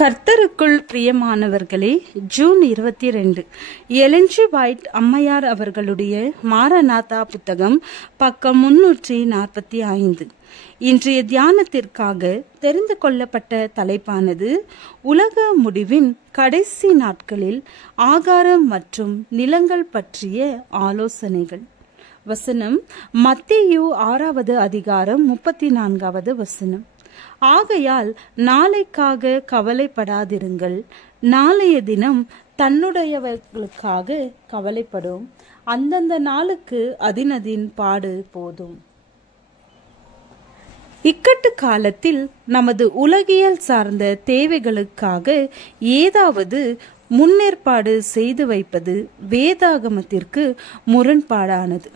கர்த்தருக்குள் பிரியமானவர்களே, June 22 Elon G white அம்மையார் அவர்களுடைய மாரநாதா புத்தகம், பக்கம் 345. இன்றைய தியானத்திற்காக தெரிந்து கொள்ளப்பட்ட தலைப்பானது உலக முடிவின் கடைசி நாட்களில் ஆகாரம் மற்றும் நிலங்கள் பற்றிய ஆலோசனைகள். வசனம் மத்தேயு 6வது அதிகாரம் 34வது வசனம். ஆகையால் நாளைக்காக கவலைப்படாதிருங்கள், நாளைய தினம் தன்னுடையவர்களுக்காக கவலைப்படும், அந்தந்த நாளுக்கு அதினதின் பாடு போதும். இக்கட்டு காலத்தில் நமது உலகியல் சார்ந்த தேவைகளுக்காக ஏதாவது முன்னேற்பாடு செய்து வைப்பது வேதாகமத்திற்கு முரண்பாடானது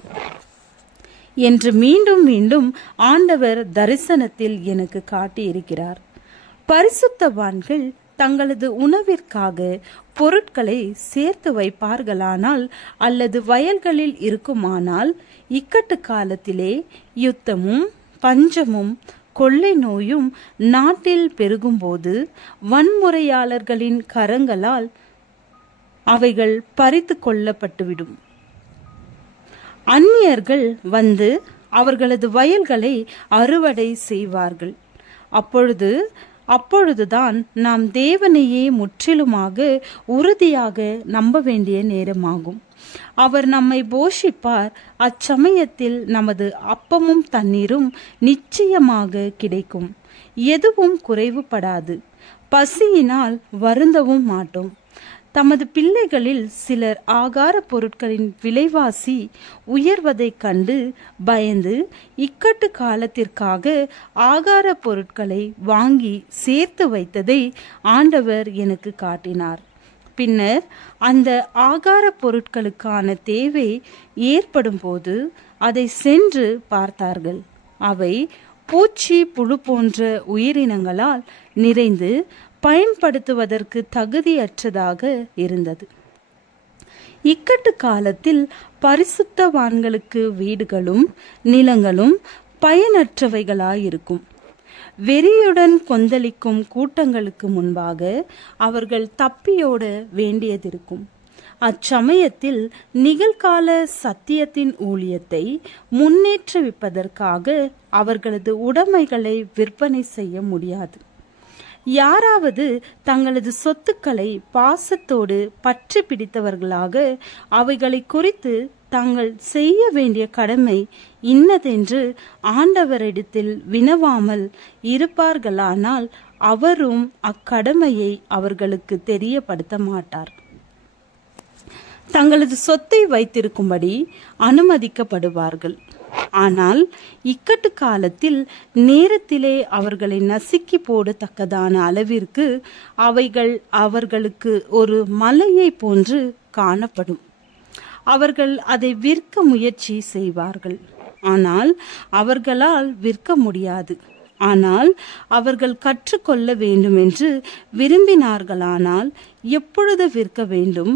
என்று மீண்டும் மீண்டும் ஆண்டவர் தரிசனத்தில் எனக்கு காட்டியிருக்கிறார். பரிசுத்தவான்கள் தங்களது உணவிற்காக பொருட்களை சேர்த்து வைப்பார்களானால் அல்லது வயல்களில் இருக்குமானால், இக்கட்டு காலத்திலே யுத்தமும் பஞ்சமும் கொள்ளை நோயும் நாட்டில் பெருகும்போது வன்முறையாளர்களின் கரங்களால் அவைகள் பறித்து கொள்ளப்பட்டுவிடும். அந்நியர்கள் வந்து அவர்களது வயல்களை அறுவடை செய்வார்கள். அப்பொழுதுதான் நாம் தேவனையே முற்றிலுமாக உறுதியாக நம்ப வேண்டிய நேரமாகும். அவர் நம்மை போஷிப்பார். அச்சமயத்தில் நமது அப்பமும் தண்ணீரும் நிச்சயமாக கிடைக்கும். எதுவும் குறைவுபடாது. பசியினால் வருந்தவும் மாட்டோம். தமது பிள்ளைகளில் சிலர் ஆகார பொருட்களின் விலைவாசி உயர்வதைக் கண்டு பயந்து இக்கட்டு காலத்திற்காக ஆகார பொருட்களை வாங்கி சேர்த்து வைத்ததை ஆண்டவர் எனக்கு காட்டினார். பின்னர் அந்த ஆகார பொருட்களுக்கான தேவை ஏற்படும் போது அதை சென்று பார்த்தார்கள். அவை பூச்சி புழு போன்ற உயிரினங்களால் நிறைந்து பயன்படுத்துவதற்கு தகுதியற்றதாக இருந்தது. இக்கட்டு காலத்தில் பரிசுத்தவான்களுக்கு வீடுகளும் நிலங்களும் பயனற்றவைகளாயிருக்கும். வெறியுடன் கொந்தளிக்கும் கூட்டங்களுக்கு முன்பாக அவர்கள் தப்பியோட வேண்டியதிருக்கும். அச்சமயத்தில் நிகழ்கால சத்தியத்தின் ஊழியத்தை முன்னேற்றுவிப்பதற்காக அவர்களது உடைமைகளை விற்பனை செய்ய முடியாது. யாராவது தங்களது சொத்துக்களை பாசத்தோடு பற்றி பிடித்தவர்களாக அவைகளை குறித்து தாங்கள் செய்ய வேண்டிய கடமை இன்னதென்று ஆண்டவரிடத்தில் வினவாமல் இருப்பார்களானால் அவரும் அக்கடமையை அவர்களுக்கு தெரியப்படுத்த மாட்டார். தங்களது சொத்தை வைத்திருக்கும்படி அனுமதிக்கப்படுவார்கள். ஆனால் இக்கட்டு காலத்தில் நேரத்திலே அவர்களை நசுக்கி போடத்தக்கதான அளவிற்கு அவைகள் அவர்களுக்கு ஒரு மலையை போன்று காணப்படும். அவர்கள் அதை விற்க முயற்சி செய்வார்கள், ஆனால் அவர்களால் விற்க முடியாது. ஆனால் அவர்கள் கற்றுக்கொள்ள வேண்டும் என்று விரும்பினார்களானால் எப்பொழுது விற்க வேண்டும்,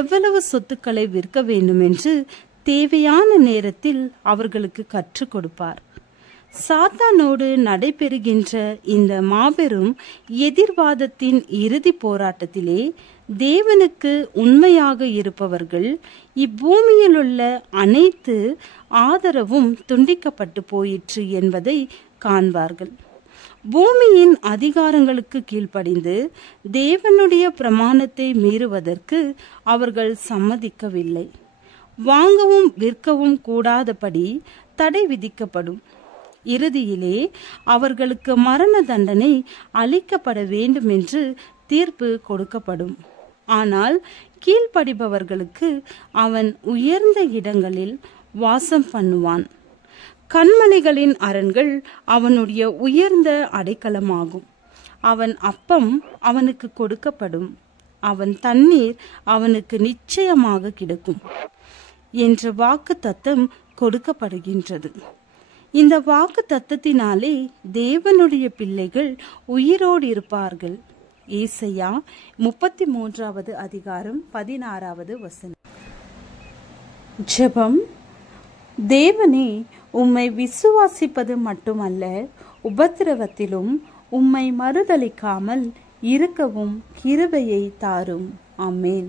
எவ்வளவு சொத்துக்களை விற்க வேண்டும் என்று தேவையான நேரத்தில் அவர்களுக்கு கற்றுக் கொடுப்பார். சாத்தானோடு நடைபெறுகின்ற இந்த மாபெரும் எதிர்வாதத்தின் இறுதி போராட்டத்திலே தேவனுக்கு உண்மையாக இருப்பவர்கள் இப்பூமியில் உள்ள அனைத்து ஆதரவும் துண்டிக்கப்பட்டு போயிற்று என்பதை காண்பார்கள். பூமியின் அதிகாரங்களுக்கு கீழ்ப்படிந்து தேவனுடைய பிரமாணத்தை மீறுவதற்கு அவர்கள் சம்மதிக்கவில்லை. வாங்கவும் விற்கவும் கூடாதபடி தடை விதிக்கப்படும். இறுதியிலே அவர்களுக்கு மரண தண்டனை அளிக்கப்பட வேண்டும் என்று தீர்ப்பு கொடுக்கப்படும். ஆனால் கீழ்ப்படிபவர்களுக்கு அவன் உயர்ந்த இடங்களில் வாசம் பண்ணுவான். கண்மலைகளின் அரண்கள் அவனுடைய உயர்ந்த அடைக்கலமாகும். அவன் அப்பம் அவனுக்கு கொடுக்கப்படும், அவன் தண்ணீர் அவனுக்கு நிச்சயமாக கிடைக்கும் என்ற வாக்கு தத்தம் கொடுக்கப்படுகின்றது. இந்த வாக்கு தத்தத்தினாலே தேவனுடைய பிள்ளைகள் உயிரோடு இருப்பார்கள். ஏசாயா 33வது அதிகாரம் 16வது வசனம். ஜெபம். தேவனே, உம்மை விசுவாசிப்பது மட்டுமல்ல, உபத்திரவத்திலும் உம்மை மறுதலிக்காமல் இருக்கவும் கிருபையை தாரும். ஆமென்.